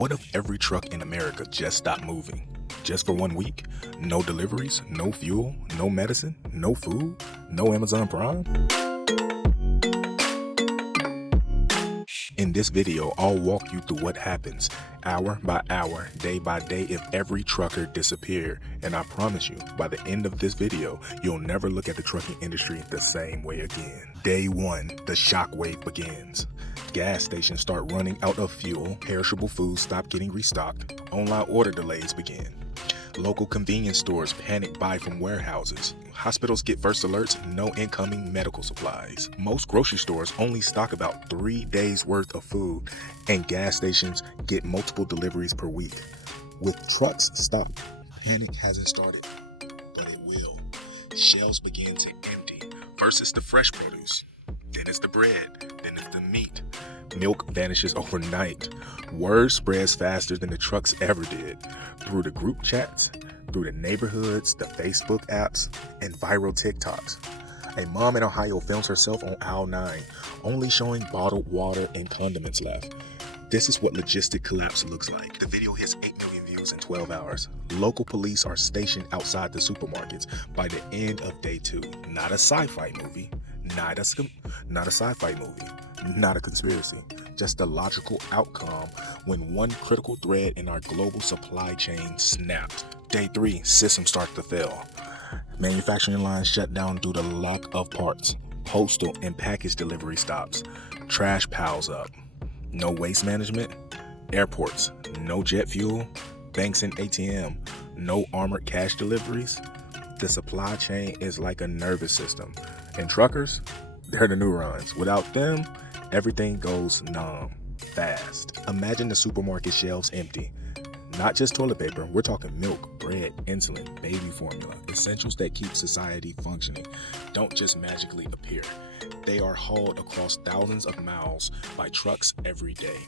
What if every truck in America just stopped moving? Just for 1 week? No deliveries, no fuel, no medicine, no food, no Amazon Prime? In this video, I'll walk you through what happens hour by hour, day by day if every trucker disappeared. And I promise you, by the end of this video, you'll never look at the trucking industry the same way again. Day 1, the shockwave begins. Gas stations start running out of fuel, perishable foods stop getting restocked, online order delays begin. Local convenience stores panic buy from warehouses. Hospitals get first alerts, no incoming medical supplies. Most grocery stores only stock about 3 days worth of food, and gas stations get multiple deliveries per week. With trucks stopped, panic hasn't started, but it will. Shelves begin to empty. First it's the fresh produce, then it's the bread, then it's the meat. Milk vanishes overnight. Word spreads faster than the trucks ever did. Through the group chats, through the neighborhoods, the Facebook apps, and viral TikToks. A mom in Ohio films herself on aisle 9, only showing bottled water and condiments left. This is what logistic collapse looks like. The video hits 8 million views in 12 hours. Local police are stationed outside the supermarkets by the end of day 2. Not a sci-fi movie, not a sci-fi movie. Not a conspiracy, just the logical outcome when one critical thread in our global supply chain snaps. Day 3, systems start to fail. Manufacturing lines shut down due to lack of parts. Postal and package delivery stops. Trash piles up. No waste management. Airports, no jet fuel. Banks and ATM, no armored cash deliveries. The supply chain is like a nervous system. And truckers, they're the neurons. Without them, everything goes numb, fast. Imagine the supermarket shelves empty. Not just toilet paper, we're talking milk, bread, insulin, baby formula. Essentials that keep society functioning don't just magically appear. They are hauled across thousands of miles by trucks every day.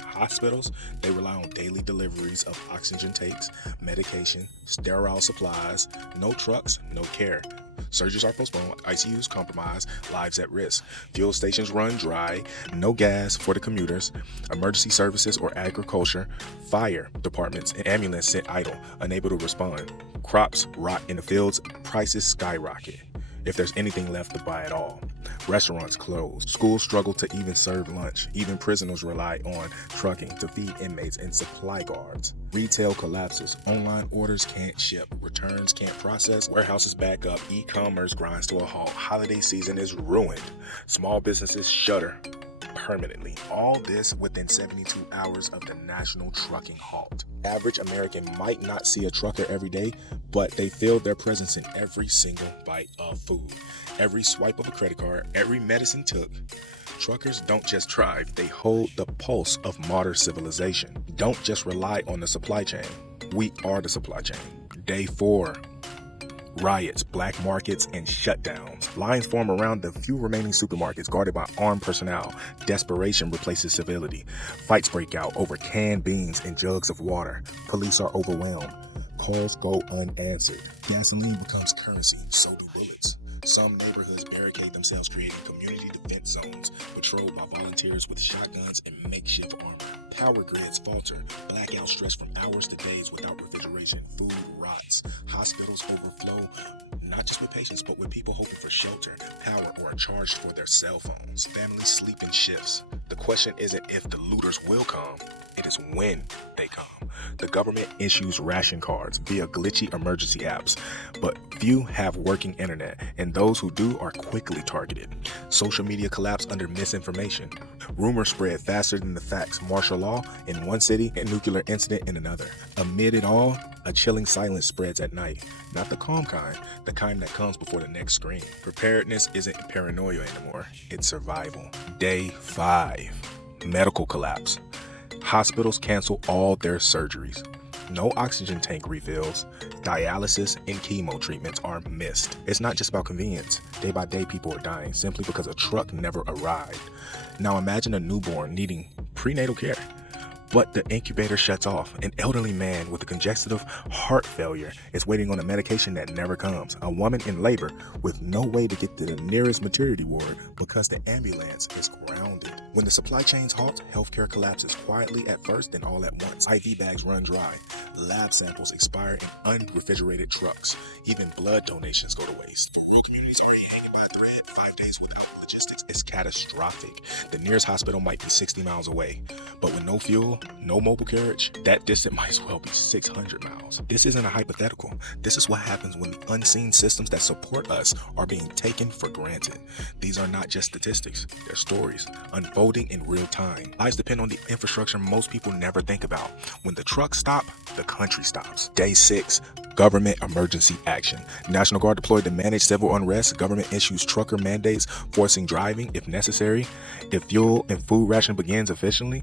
Hospitals, they rely on daily deliveries of oxygen tanks, medication, sterile supplies. No trucks, no care. Surgeries are postponed, ICUs compromised, lives at risk. Fuel stations run dry, no gas for the commuters. Emergency services or agriculture, fire departments and ambulance sit idle, unable to respond. Crops rot in the fields, prices skyrocket, if there's anything left to buy at all. Restaurants close. Schools struggle to even serve lunch. Even prisoners rely on trucking to feed inmates and supply guards. Retail collapses. Online orders can't ship. Returns can't process. Warehouses back up. E-commerce grinds to a halt. Holiday season is ruined. Small businesses shutter permanently. All this within 72 hours of the national trucking halt. Average American might not see a trucker every day, but they feel their presence in every single bite of food, every swipe of a credit card, every medicine took. Truckers don't just drive, they hold the pulse of modern civilization. Don't just rely on the supply chain. We are the supply chain. Day 4. Riots, black markets, and shutdowns. Lines form around the few remaining supermarkets guarded by armed personnel. Desperation replaces civility. Fights break out over canned beans and jugs of water. Police are overwhelmed. Calls go unanswered. Gasoline becomes currency, so do bullets. Some neighborhoods barricade themselves, creating community defense zones, patrolled by volunteers with shotguns and makeshift armor. Power grids falter, blackouts stretch from hours to days without refrigeration. Food rots, hospitals overflow, not just with patients, but with people hoping for shelter, power, or a charge for their cell phones. Families sleep in shifts. The question isn't if the looters will come, it is when they come. The government issues ration cards via glitchy emergency apps, but few have working internet, and those who do are quickly targeted. Social media collapse under misinformation. Rumors spread faster than the facts. Martial law in one city, a nuclear incident in another. Amid it all, a chilling silence spreads at night. Not the calm kind, the kind that comes before the next scream. Preparedness isn't paranoia anymore, it's survival. Day 5. Medical collapse. Hospitals cancel all their surgeries. No oxygen tank refills. Dialysis and chemo treatments are missed. It's not just about convenience. Day by day, people are dying simply because a truck never arrived. Now imagine a newborn needing prenatal care. But the incubator shuts off. An elderly man with a congestive heart failure is waiting on a medication that never comes. A woman in labor with no way to get to the nearest maternity ward because the ambulance is grounded. When the supply chains halt, healthcare collapses quietly at first, then all at once. IV bags run dry. Lab samples expire in unrefrigerated trucks. Even blood donations go to waste. For rural communities already hanging by a thread, 5 days without logistics is catastrophic. The nearest hospital might be 60 miles away. But with no fuel, no mobile carriage, that distance might as well be 600 miles. This isn't a hypothetical. This is what happens when the unseen systems that support us are being taken for granted. These are not just statistics, they're stories unfolding in real time. Lives depend on the infrastructure most people never think about. When the trucks stop, the country stops. Day 6. Government emergency action. National Guard deployed to manage civil unrest. Government issues trucker mandates forcing driving if necessary. If fuel and food ration begins efficiently,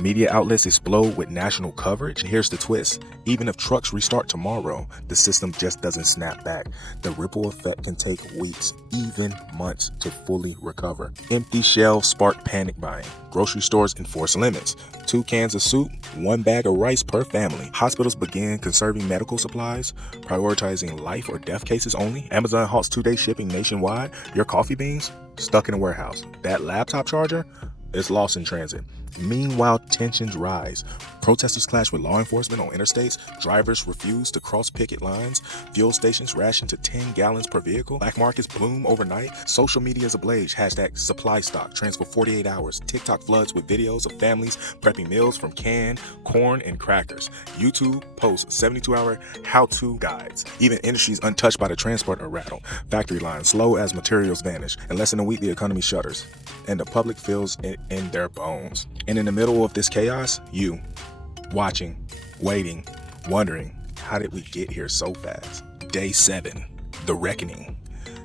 media outlets explode with national coverage. Here's the twist. Even if trucks restart tomorrow, the system just doesn't snap back. The ripple effect can take weeks, even months to fully recover. Empty shelves spark panic buying. Grocery stores enforce limits. 2 cans of soup, 1 bag of rice per family. Hospitals begin conserving medical supplies, prioritizing life or death cases only. Amazon halts 2-day shipping nationwide. Your coffee beans stuck in a warehouse. That laptop charger is lost in transit. Meanwhile, tensions rise. Protesters clash with law enforcement on interstates. Drivers refuse to cross picket lines. Fuel stations ration to 10 gallons per vehicle. Black markets bloom overnight. Social media is ablaze. Hashtag supply stock trends for 48 hours. TikTok floods with videos of families prepping meals from canned corn and crackers. YouTube posts 72-hour how-to guides. Even industries untouched by the transport are rattled. Factory lines slow as materials vanish. In less than a week, the economy shutters, and the public feels it in their bones. And in the middle of this chaos, you, watching, waiting, wondering, how did we get here so fast? Day 7, the reckoning.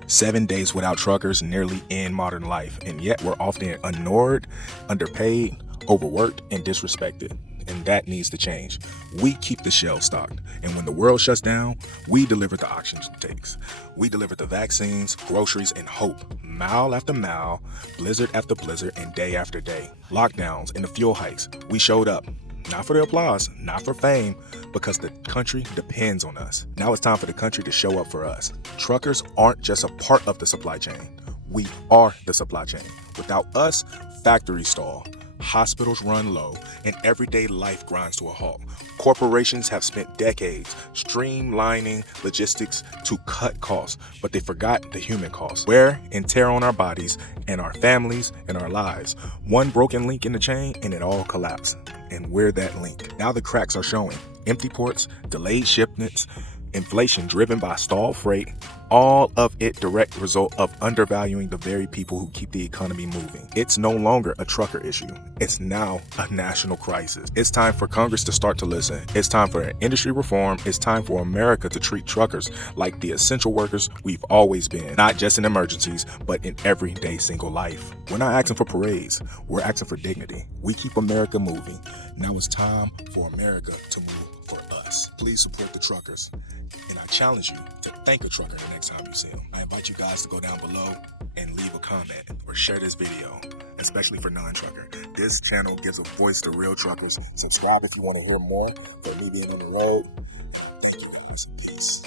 7 days without truckers nearly end modern life, and yet we're often ignored, underpaid, overworked, and disrespected. And that needs to change. We keep the shelves stocked, and when the world shuts down, we deliver the oxygen tanks. We deliver the vaccines, groceries, and hope. Mile after mile, blizzard after blizzard, and day after day. Lockdowns and the fuel hikes. We showed up. Not for the applause, not for fame, because the country depends on us. Now it's time for the country to show up for us. Truckers aren't just a part of the supply chain. We are the supply chain. Without us, factories stall, hospitals run low, and everyday life grinds to a halt. Corporations have spent decades streamlining logistics to cut costs, but they forgot the human cost. Wear and tear on our bodies and our families and our lives. One broken link in the chain and it all collapsed. And we're that link. Now the cracks are showing. Empty ports, delayed shipments, inflation driven by stalled freight, all of it direct result of undervaluing the very people who keep the economy moving. It's no longer a trucker issue. It's now a national crisis. It's time for Congress to start to listen. It's time for industry reform. It's time for America to treat truckers like the essential workers we've always been, not just in emergencies, but in everyday single life. We're not asking for parades. We're asking for dignity. We keep America moving. Now it's time for America to move for us. Please support the truckers. And I challenge you to thank a trucker the next time you see them. I invite you guys to go down below and leave a comment or share this video, especially for non-trucker. This channel gives a voice to real truckers. Subscribe if you want to hear more for me being on the road. Thank you guys. Peace.